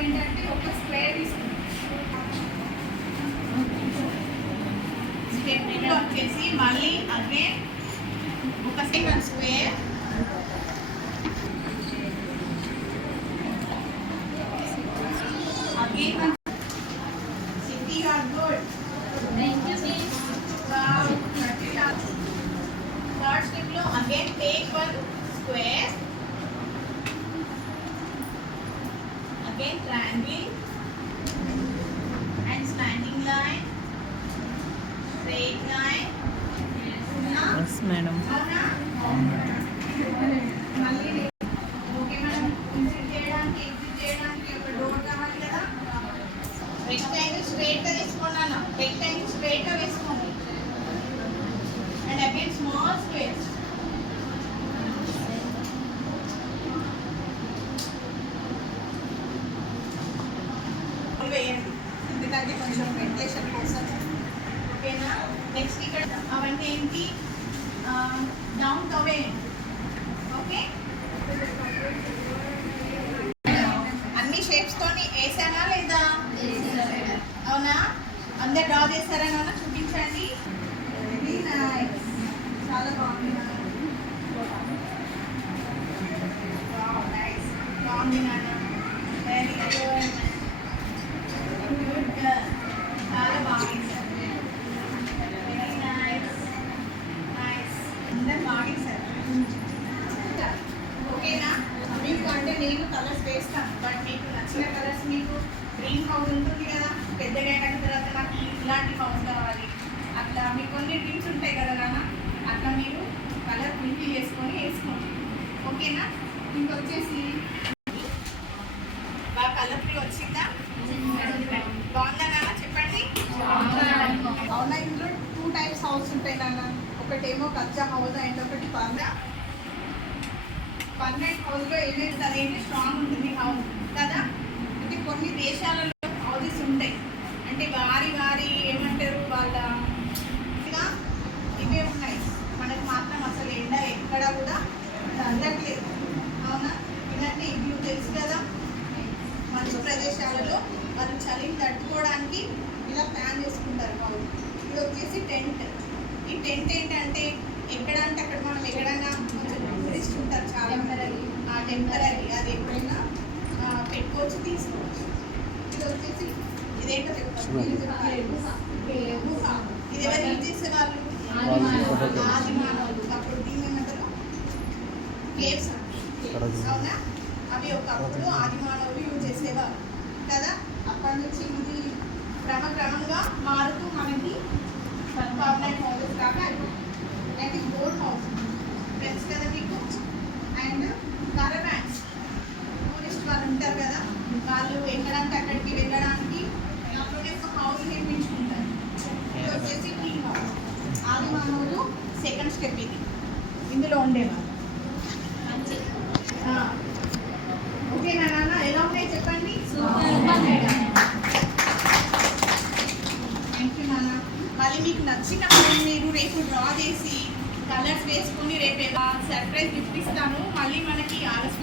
ఏంటంటే ఒక స్క్వేర్ తీసుకుంటాం స్టెప్ వచ్చేసి మళ్ళీ అదే ఒక second square Again, City, you are good. Thank you, miss. Wow, thirty lakhs. Third step lo again take one square. Again triangle and slanting line, straight line. అవునా? Madam అవునా? మళ్ళీ ఓకే మేడం ఇన్సిట్ చేయడానికి exit చేయడానికి ఒక door కావాలి కదా rectangle స్ట్రైట్గా తీసుకోండి అన్న రెక్టాంగిల్ స్ట్రైట్గా వేసుకోండి ఎందుకంటే కొంచెం వెంటిలేషన్ కోసం. ఓకేనా? నెక్స్ట్ ఇక్కడ అవన్నీ ఏంటి? డౌన్ వేయండి ఓకే? అన్ని షేప్స్ తోని వేసానా లేదా? అవునా? అందరు డ్రా చేస్తారా చూపించండి వెరీ నైస్ చాలా బాగుంది నాన్న Wow, nice. బాగుంది నాన్న వెరీ గుడ్ గుడ్ గర్ల్ చాలా బాగుంది వెరీ నైస్ నైస్ అందరు బాగుంది సార్ ఓకేనా మీకు అంటే నేను కలర్స్ వేస్తాను బట్ మీకు నచ్చిన కలర్స్ మీకు? గ్రీన్ హౌస్ ఉంటుంది కదా? పెద్దగా అయిన తర్వాత నాకు ఇలాంటి హౌస్ కావాలి. అట్లా మీకు కొన్ని డ్రీమ్స్ ఉంటాయి కదా నాన్న? అట్లా మీరు కలర్ ప్రింట్ చేసుకొని వేసుకోండి. ఓకేనా? ఇంకొచ్చేసి బాగా కలర్ ఫ్రీ వచ్చిందా? బాగుందా నాన్న? చెప్పండి. అవునా ఇందులో టూ టైప్స్ హౌస్ ఉంటాయి నాన్న. ఒకటేమో కచ్చా హౌస్ అండ్ ఒకటి పాండా పర్మనెంట్ హౌస్లో ఏమేమి అనేది స్ట్రాంగ్ ఉంటుంది హౌస్ కదా? కొన్ని దేశాలలో హౌసెస్ ఉంటాయి. అంటే వారి వారి ఏమంటారు వాళ్ళ ఇలా ఇవే ఉన్నాయి. మనకు మాత్రం అసలు ఎండ ఎక్కడ కూడా అందట్లేదు అవునా? ఇలాంటి ఇవి తెలుసు కదా. మంచు ప్రదేశాలలో వాళ్ళు చలిని తట్టుకోవడానికి ఇలా ప్లాన్ చేసుకుంటారు వాళ్ళు. ఇది వచ్చేసి టెంట్. ఈ టెంట్ ఏంటంటే ఎక్కడ అంటే అక్కడ మనం ఎక్కడైనా టూరిస్ట్ ఉంటారు చాలా మంది. ఆ టెంపరీ అది ఎప్పుడైనా పెట్టుకోవచ్చు తీసుకోవచ్చు ఇది వచ్చేసి ఇదేంటో చెప్తాను ఇది ఎవరు యూజ్ చేసేవాళ్ళు ఆదిమానవులు. ఆది మానవులు అప్పుడు దీని ఏమంటారు కేవ్స్ అవునా అవి ఒకప్పుడు ఆది మానవులు యూజ్ చేసేవారు కదా అప్పటి నుంచి ఇది క్రమక్రమంగా మారుతూ మనకి పర్మనెంట్ హౌసెస్ దాకా అయిపోయింది అయితే గోల్డ్ హౌస్ ఫ్రెండ్స్ కదా మీకు అండ్ ఉంటారు కదా. వాళ్ళు ఎక్కడానికి అక్కడికి వెళ్ళడానికి అప్పుడే ఒక హౌస్ నిర్మించుకుంటారు. ఇది వచ్చేసి టీ హౌస్ ఆది మానవులు సెకండ్ స్టెప్ ఇది. ఇందులో ఉండేవాళ్ళు. ఓకేనా నాన్న ఎలా ఉన్నాయి చెప్పండి? థ్యాంక్ యూ నాన్న. మళ్ళీ మీకు నచ్చిన మీరు రేపు డ్రా చేసి కలర్స్ వేసుకొని రేపు ఎలా సర్ప్రైజ్ గిఫ్ట్ ఇస్తాను మళ్ళీ మనకి ఆలస్యం